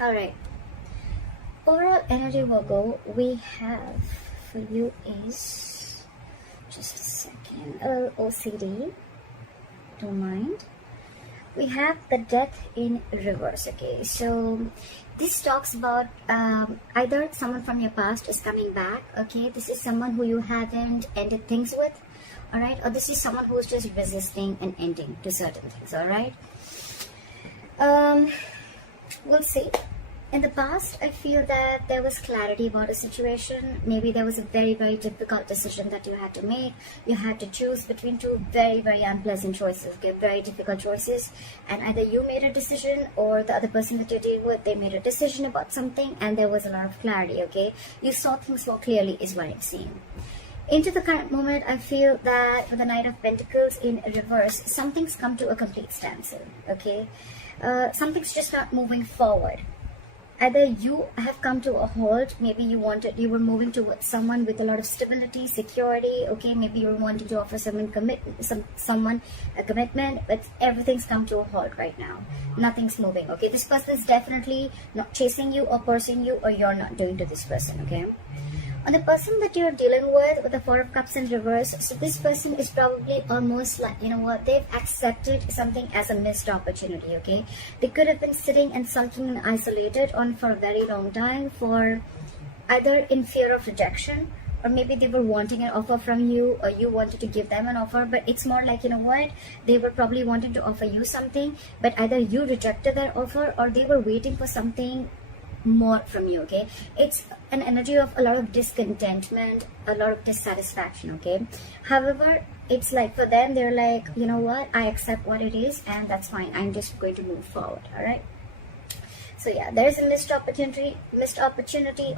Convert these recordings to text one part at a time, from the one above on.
All right. Overall energy, Virgo, we have for you is just a second. OCD. Don't mind. We have the death in reverse. Okay, so this talks about either someone from your past is coming back. Okay, this is someone who you haven't ended things with. All right, or this is someone who's just resisting an ending to certain things. All right. We'll see. In the past, I feel that there was clarity about a situation. Maybe there was a very, very difficult decision that you had to make. You had to choose between two very, very unpleasant choices, okay? Very difficult choices. And either you made a decision or the other person that you're dealing with, they made a decision about something and there was a lot of clarity, okay? You saw things more clearly is what I'm seeing. Into the current moment, I feel that for the Knight of Pentacles in reverse, something's come to a complete standstill, okay? Something's just not moving forward. Either you have come to a halt, maybe you were moving towards someone with a lot of stability, security, okay, maybe you were wanting to offer someone a commitment, but everything's come to a halt right now. Nothing's moving, okay? This person is definitely not chasing you or pursuing you, or you're not doing to this person, okay? On the person that you're dealing with the Four of Cups in reverse, so this person is probably almost like, you know what, they've accepted something as a missed opportunity, okay? They could have been sitting and sulking and isolated on for a very long time, for either in fear of rejection, or maybe they were wanting an offer from you, or you wanted to give them an offer, but it's more like, you know what, they were probably wanting to offer you something, but either you rejected their offer or they were waiting for something more from you, okay? It's an energy of a lot of discontentment, a lot of dissatisfaction, okay? However, it's like for them, they're like, you know what, I accept what it is and that's fine, I'm just going to move forward. All right, so yeah, there's a missed opportunity,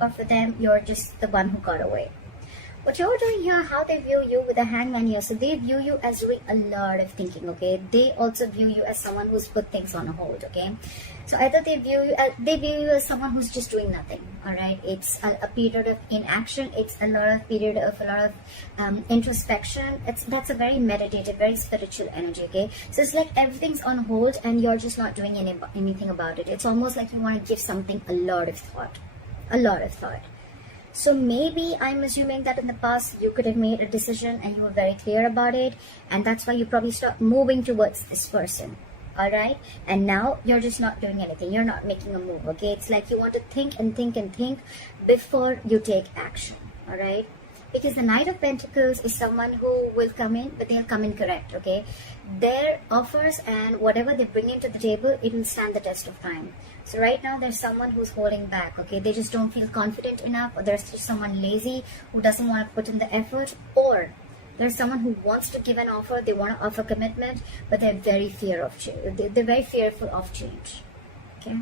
or for them, you're just the one who got away. What you're doing here, how they view you with the Hangman here, so they view you as doing a lot of thinking, okay? They also view you as someone who's put things on hold, okay? So either they view you as someone who's just doing nothing, all right? It's a period of inaction. It's a lot of introspection. That's a very meditative, very spiritual energy, okay? So it's like everything's on hold and you're just not doing anything about it. It's almost like you want to give something a lot of thought. So maybe I'm assuming that in the past you could have made a decision and you were very clear about it, and that's why you probably start moving towards this person. All right, and now you're just not doing anything, you're not making a move, okay? It's like you want to think and think and think before you take action. All right, because the Knight of Pentacles is someone who will come in, but they'll come in correct, okay? Their offers and whatever they bring into the table, it will stand the test of time. So right now there's someone who's holding back, okay? They just don't feel confident enough, or there's just someone lazy who doesn't want to put in the effort, or there's someone who wants to give an offer, they want to offer commitment, but they're very they're very fearful of change, okay?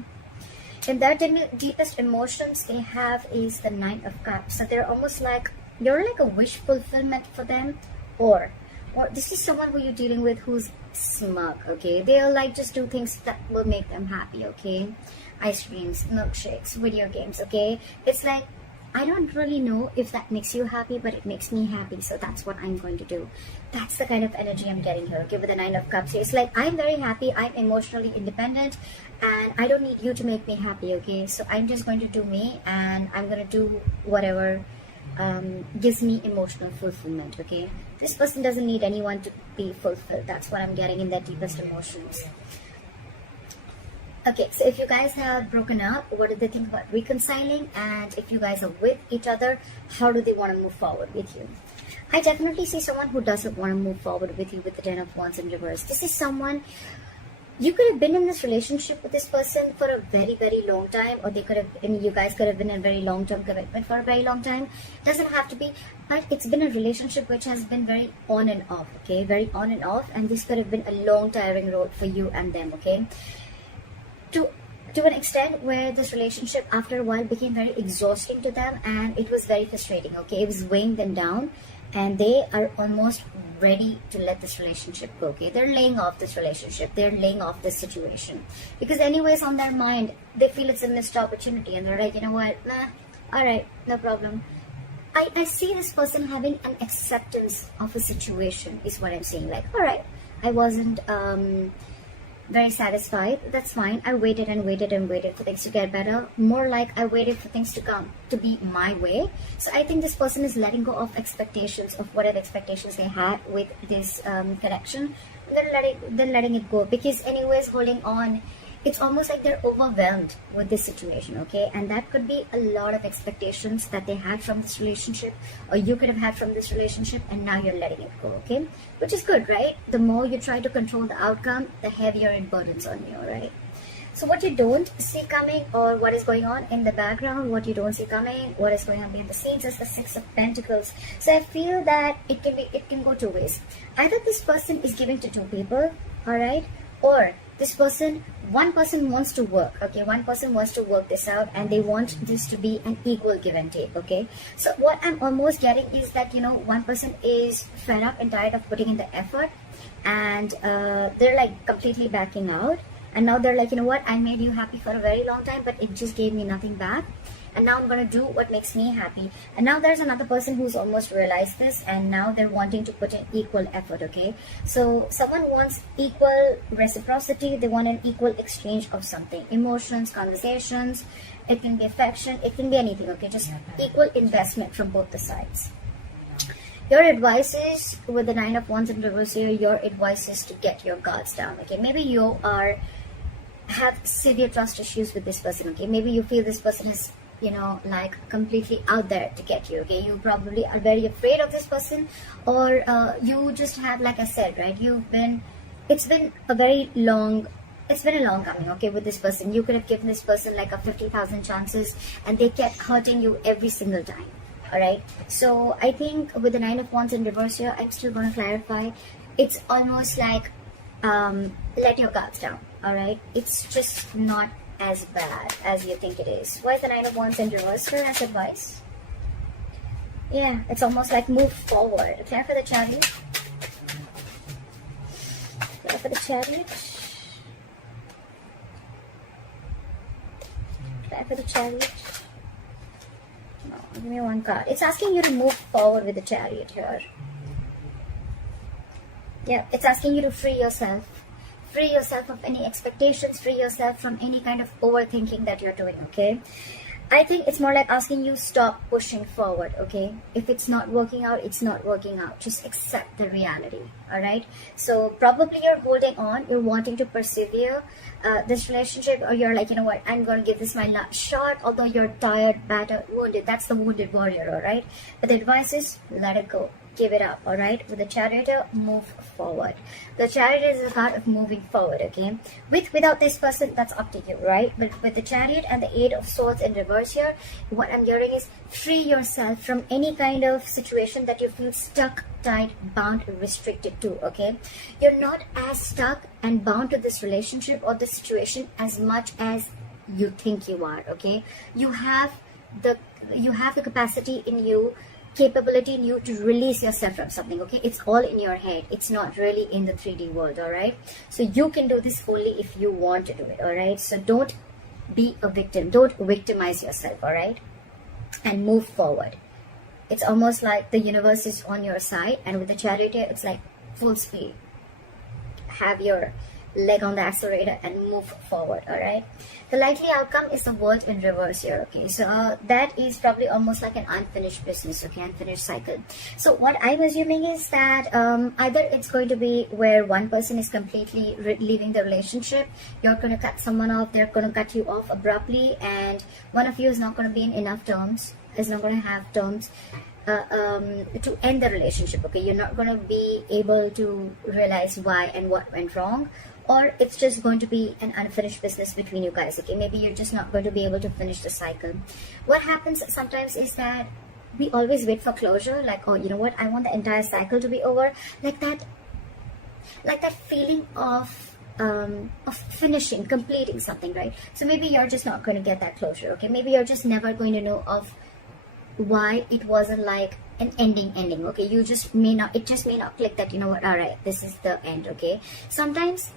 And their deepest emotions they have is the Knight of Cups. So they're almost like, you're like a wish fulfillment for them, or this is someone who you're dealing with who's smug, okay? They'll like just do things that will make them happy, okay? Ice creams, milkshakes, video games, okay? It's like, I don't really know if that makes you happy, but it makes me happy, so that's what I'm going to do. That's the kind of energy I'm getting here, okay, with the Nine of Cups. It's like, I'm very happy, I'm emotionally independent, and I don't need you to make me happy, okay? So I'm just going to do me, and I'm going to do whatever gives me emotional fulfillment, okay? This person doesn't need anyone to be fulfilled. That's what I'm getting in their deepest emotions. Okay, so if you guys have broken up, what do they think about reconciling? And if you guys are with each other, how do they want to move forward with you? I definitely see someone who doesn't want to move forward with you with the Ten of Wands in reverse. This is someone, you could have been in this relationship with this person for a very, very long time, or you guys could have been in a very long-term commitment for a very long time. Doesn't have to be, but it's been a relationship which has been very on and off, okay? Very on and off, and this could have been a long, tiring road for you and them, okay? To an extent where this relationship after a while became very exhausting to them, and it was very frustrating, okay? It was weighing them down, and they are almost ready to let this relationship go, okay? They're laying off this relationship, they're laying off this situation, because anyways on their mind they feel it's a missed opportunity, and they're like, you know what, nah, all right, no problem. I see this person having an acceptance of a situation is what I'm saying. Like, all right, I wasn't very satisfied. That's fine. I waited and waited and waited for things to get better. More like I waited for things to come to be my way. So I think this person is letting go of expectations, of whatever expectations they had with this connection. Then letting it go, because anyways, holding on, it's almost like they're overwhelmed with this situation, okay? And that could be a lot of expectations that they had from this relationship, or you could have had from this relationship, and now you're letting it go, okay? Which is good, right? The more you try to control the outcome, the heavier it burdens on you, right? So what you don't see coming, or what is going on in the background, what you don't see coming, what is going on behind the scenes, is the Six of Pentacles. So I feel that it can go two ways. Either this person is giving to two people, all right? Or this person, one person wants to work, okay? One person wants to work this out, and they want this to be an equal give and take, okay? So what I'm almost getting is that, you know, one person is fed up and tired of putting in the effort, and they're like completely backing out. And now they're like, you know what, I made you happy for a very long time, but it just gave me nothing back. And now I'm going to do what makes me happy. And now there's another person who's almost realized this, and now they're wanting to put in equal effort, okay? So someone wants equal reciprocity. They want an equal exchange of something. Emotions, conversations, it can be affection, it can be anything, okay? Just equal investment from both the sides. Your advice is, with the Nine of Wands in reverse here, your advice is to get your guards down, okay? Maybe you have severe trust issues with this person, okay? Maybe you feel this person is, you know, like completely out there to get you, okay? You probably are very afraid of this person, or you just have, like I said, right, it's been a long coming, okay, with this person. You could have given this person like a 50,000 chances, and they kept hurting you every single time, all right? So I think with the Nine of Wands in reverse here, I'm still going to clarify. It's almost like let your guards down, all right? It's just not as bad as you think it is. Why is the Nine of Wands in reverse here as advice? Yeah, it's almost like move forward. Clear for the Chariot. Clear for the Chariot. Clear for the Chariot. No, give me one card. It's asking you to move forward with the Chariot here. Yeah, it's asking you to free yourself. Free yourself of any expectations, free yourself from any kind of overthinking that you're doing, okay? I think it's more like asking you stop pushing forward, okay? If it's not working out, it's not working out. Just accept the reality, all right? So probably you're holding on, you're wanting to persevere this relationship, or you're like, you know what, I'm going to give this my last shot, although you're tired, battered, wounded. That's the wounded warrior, all right? But the advice is let it go. Give it up, all right? With the Chariot, move forward. The Chariot is a card of moving forward, okay? Without this person, that's up to you, right? But with the Chariot and the Eight of Swords in reverse here, what I'm hearing is free yourself from any kind of situation that you feel stuck, tied, bound, restricted to, okay? You're not as stuck and bound to this relationship or this situation as much as you think you are, okay? You have the capacity in you, capability in you to release yourself from something, okay? It's all in your head. It's not really in the 3D world, all right? So you can do this fully if you want to do it, all right? So don't be a victim. Don't victimize yourself, all right? And move forward. It's almost like the universe is on your side, and with the Chariot, it's like full speed. Have your leg on the accelerator and move forward, all right? The likely outcome is the World in reverse here, okay? So that is probably almost like an unfinished business, okay? Unfinished cycle. So what I'm assuming is that either it's going to be where one person is completely leaving the relationship, you're going to cut someone off, they're going to cut you off abruptly, and one of you is not going to be in enough terms, is not going to have terms to end the relationship, okay? You're not going to be able to realize why and what went wrong, or it's just going to be an unfinished business between you guys, okay? Maybe you're just not going to be able to finish the cycle. What happens sometimes is that we always wait for closure, like, oh, you know what, I want the entire cycle to be over, like that feeling of finishing, completing something, right? So maybe you're just not going to get that closure, okay? Maybe you're just never going to know of why it wasn't like an ending, okay? It just may not click that, you know what, all right, this is the end, okay? Sometimes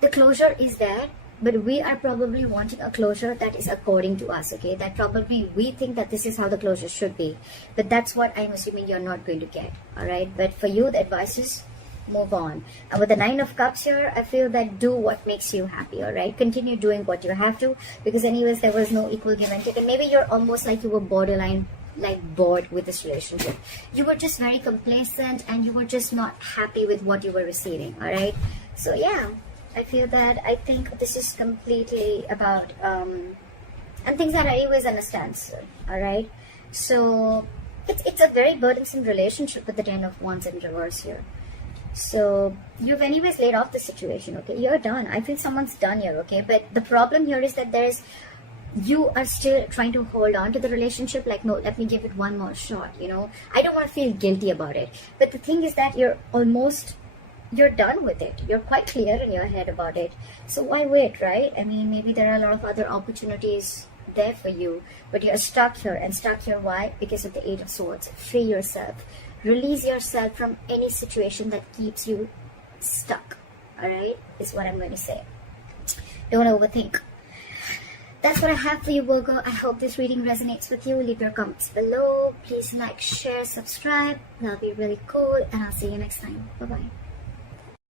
the closure is there, but we are probably wanting a closure that is according to us, okay? That probably we think that this is how the closure should be, but that's what I'm assuming you're not going to get, all right? But for you, the advice is move on. And with the Nine of Cups here, I feel that do what makes you happy, all right? Continue doing what you have to, because anyways, there was no equal give and take. And maybe you're almost like you were borderline like bored with this relationship. You were just very complacent and you were just not happy with what you were receiving, all right? So yeah, I feel that I think this is completely about and things are anyways on a standstill, all right? So it's a very burdensome relationship with the Ten of Wands in reverse here. So you've anyways laid off the situation, okay? You're done. I feel someone's done here, okay? But the problem here is that you are still trying to hold on to the relationship, like, no, let me give it one more shot, you know? I don't want to feel guilty about it. But the thing is that you're done with it. You're quite clear in your head about it. So why wait, right? I mean, maybe there are a lot of other opportunities there for you, but you're stuck here. And stuck here, why? Because of the Eight of Swords. Free yourself. Release yourself from any situation that keeps you stuck, all right? Is what I'm going to say. Don't overthink. That's what I have for you, Virgo. I hope this reading resonates with you. Leave your comments below. Please like, share, subscribe. That'll be really cool. And I'll see you next time. Bye-bye.